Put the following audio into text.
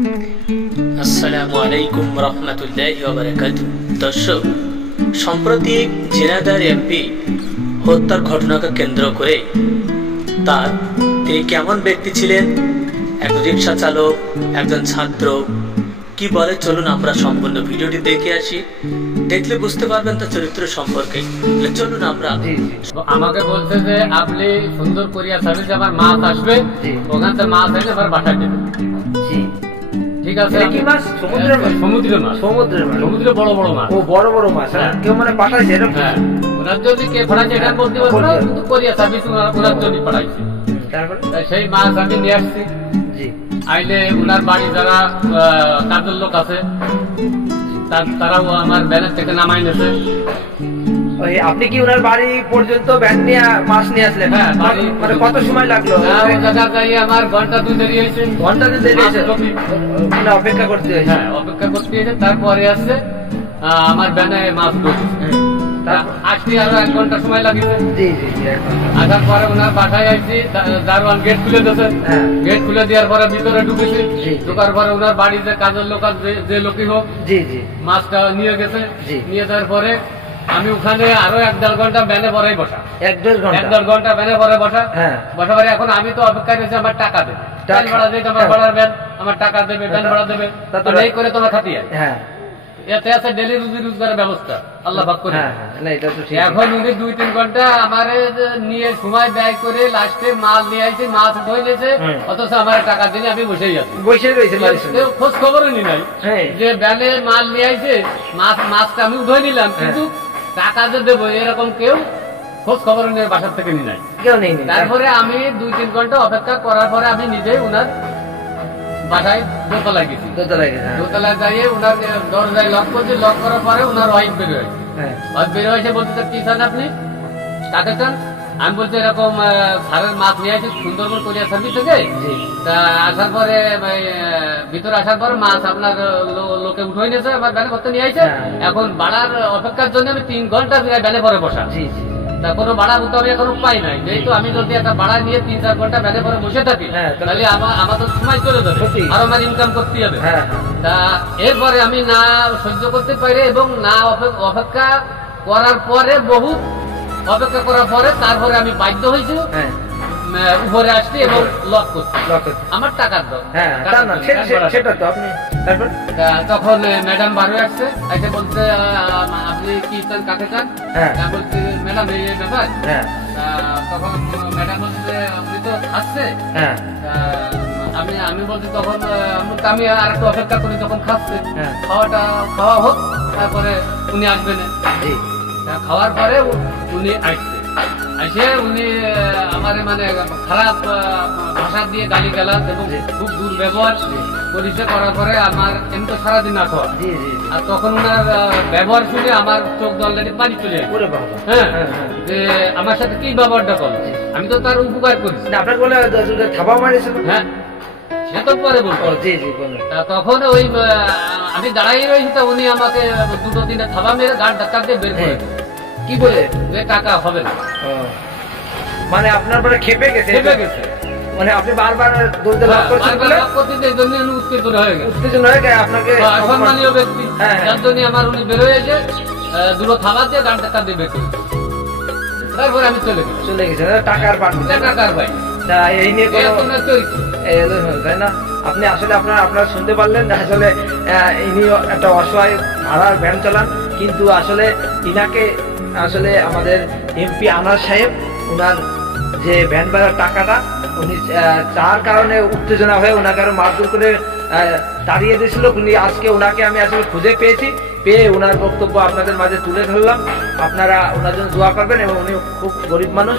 আসসালামু আলাইকুম রহমতুল্লাহি ওয়া বারাকাতুহু। দর্শক, সম্প্রতি ঝিনাইদহের এমপি হত্যার ঘটনাকে কেন্দ্র করে তিনি কেমন ব্যক্তি ছিলেন, একজন রিক্সা চালক, একজন ছাত্র, কি বলে চলুন আমরা সম্পূর্ণ ভিডিওটি দেখে আসি। দেখলে বুঝতে পারবেন তার চরিত্র সম্পর্কে। চলুন আমরা। আমাকে বলছে যে আপনি সুন্দর করিয়া সার্ভিস আমার মাছ আসবে, ওখান থেকে মাছ এনে আবার বাসায় দেবে। ঠিক আছে, কি মাছ? সমুদ্রের মাছ? সমুদ্রের মাছ। সমুদ্রের মাছ, সমুদ্রে বড় বড় মাছ। ও বড় বড় মাছ। কেউ মানে পাঠাইছে এরকম? হ্যাঁ, ওনার জন্য কে পাঠাইছে এটা বলতে পারবো না, কিন্তু কোরিয়া সার্ভিস ওনার জন্য পাঠাইছে। তারপরে সেই মাছ আমি নিয়ে আসছি। জি, আইলে ওনার বাড়ি যারা কাজের লোক আছে তারাও আমার ব্যানের থেকে নামাই নেছে। ওই আপনি কি ওনার বাড়ি পর্যন্ত ভ্যান নিয়ে মাছ নিয়ে আসলেন? হ্যাঁ, মানে কত সময় লাগলো? আমার ঘন্টা 2 দেরি হয়েছে। ঘন্টা 2 দেরি হয়েছে, মানে অপেক্ষা করতে হয়েছে? হ্যাঁ, অপেক্ষা করতে হয়েছে। তারপরে আসছে আমার ব্যানে মাছ ঢুকছে। আসতে আরো 1 ঘন্টা সময় লাগিয়েছে। জি জি জি। আসার পরে ওনার বাসায় আসছি, দারোয়ান গেট খুলে দিয়েছে। গেট খুলে দেওয়ার পরে ভিতরে ঢুকেছি। ঢোকার পরে ওনার বাড়ি যে কাজের লোক যে লোকই হোক, জি জি, মাছটা নিয়ে গেছে। নিয়ে যাওয়ার পরে আমি ওখানে আরো 1-1.5 ঘন্টা ব্যানে পরেই বসা। 1-1.5 ঘন্টা ব্যানে পরে বসা। বসা পরে এখন আমি তো অপেক্ষা করছি আমার টাকা দেবে, ব্যান ভাড়া দিয়ে আমার ভাড়ার ব্যান আমার টাকা দেবে, ব্যান ভাড়া দেবে। এই করে তোমার খাতি এতে আছে ডেলি রুজি রোজগারের ব্যবস্থা আল্লাহ পাক করে। এখন উনি 2-3 ঘন্টা আমারে নিয়ে সময় ব্যয় করে লাস্টে মাল নিয়ে আসছে, মাছ ধরে নিয়েছে, অথচ আমার টাকা দিনে আমি বসেই আছি, বসে রয়েছে। খোঁজ খবরই নি নাই যে ব্যানে মাল নিয়ে আসছে, মাছটা আমি উঠে নিলাম, কিন্তু টাকা যে দেবো এরকম কেউ খোঁজ খবর নিয়ে বাসার থেকে নি নাই, কেউ নেই। তারপরে আমি 2-3 ঘন্টা অপেক্ষা করার পরে আমি নিজেই উনার বাসায় দোতলায় গেছি। দোতলায় যাইয়ে উনার দরজায় লক করছি। লক করার পরে উনার ওয়াইফ বের হয়েছে। ওয়াইফ বের হয়েছে, বলতে কি চান আপনি, কাকে চান? আমি বলছি এরকম সারের মাছ নিয়ে আসি সুন্দরবন কোরিয়া সার্ভিস থেকে। তা আসার পরে ভিতরে আসার পরে মাছ আপনার লোকে উঠে নিয়েছে, আমার ব্যানে করতে নিয়ে আসছে। এখন ভাড়ার অপেক্ষার জন্য আমি 3 ঘন্টা ব্যানে পরে বসা। তা কোনো ভাড়া মতো আমি এখন পাই নাই। যেহেতু আমি যদি একটা ভাড়া নিয়ে 3-4 ঘন্টা ব্যানে পরে বসে থাকি, তাহলে আমার তো সময় চলে যাবে, আর আমার ইনকাম করতে হবে। তা এরপরে আমি না সহ্য করতে পারি এবং না অপেক্ষা করার পরে বহু অপেক্ষা করার পরে তারপরে আমি বাধ্য হয়েছি উপরে আসছি এবং লক করছি আমার টাকার দাম। তখন ম্যাডাম বারো আসছে, এসে বলছে আপনি কি চান, কাকে চান? বলছে ম্যাডাম এই ব্যাপার। তখন ম্যাডাম বলছে আপনি তো আসছে। আমি বলছি তখন আমি আর একটু অপেক্ষা করি, তখন খাচ্ছে, খাওয়া হোক, তারপরে উনি আসবেন। খাওয়ার পরে উনি আসে উনি আমার মানে খারাপ ভাষা দিয়ে গালি গালাজ এবং খুব দুর্ব্যবহার পরিচয় করার পরে আমার এমনি তো সারাদিন না খাওয়া। আর তখন ওনার ব্যবহার শুনে আমার চোখ অলরেডি পানি চলে যায়। হ্যাঁ, যে আমার সাথে কি ব্যবহারটা করলো, আমি তো তার উপকার করেছি। আপনাকে বলে থাবা মারিয়েছিল? হ্যাঁ, সে তো পরে বলবো। তখন ওই আমি দাঁড়াই রয়েছি, তা উনি আমাকে 2-3 থাবা মেরে গান ডাক্তার দিয়ে বের করে কি বলে টাকা হবে না। মানে আপনার পরে খেপে গেছে, মানে আপনি বারবার উত্তেজনা হয়ে গেছে আপনাকে সম্মানীয় ব্যক্তি, যার জন্য আমার উনি বের হয়েছে 2 থাবা দিয়ে গান ডাক্তার দিয়ে বের করে। তারপরে আমি চলে গেছি টাকার ভাই। এই নিয়ে তাই না? আপনি আসলে আপনারা শুনতে পারলেন আসলে ইনি একটা অসহায় ভাড়ার ভ্যান চালান, কিন্তু আসলে ইনাকে আসলে আমাদের এমপি আনোয়ার সাহেব ওনার যে ভ্যান ভাড়ার টাকাটা উনি তার কারণে উত্তেজনা হয়ে ওনাকে আরো মারধর করে তাড়িয়ে দিয়েছিল। উনি আজকে ওনাকে আমি আসলে খুঁজে পেয়ে ওনার বক্তব্য আপনাদের মাঝে তুলে ধরলাম। আপনারা ওনার জন্য দোয়া করবেন এবং উনি খুব গরিব মানুষ।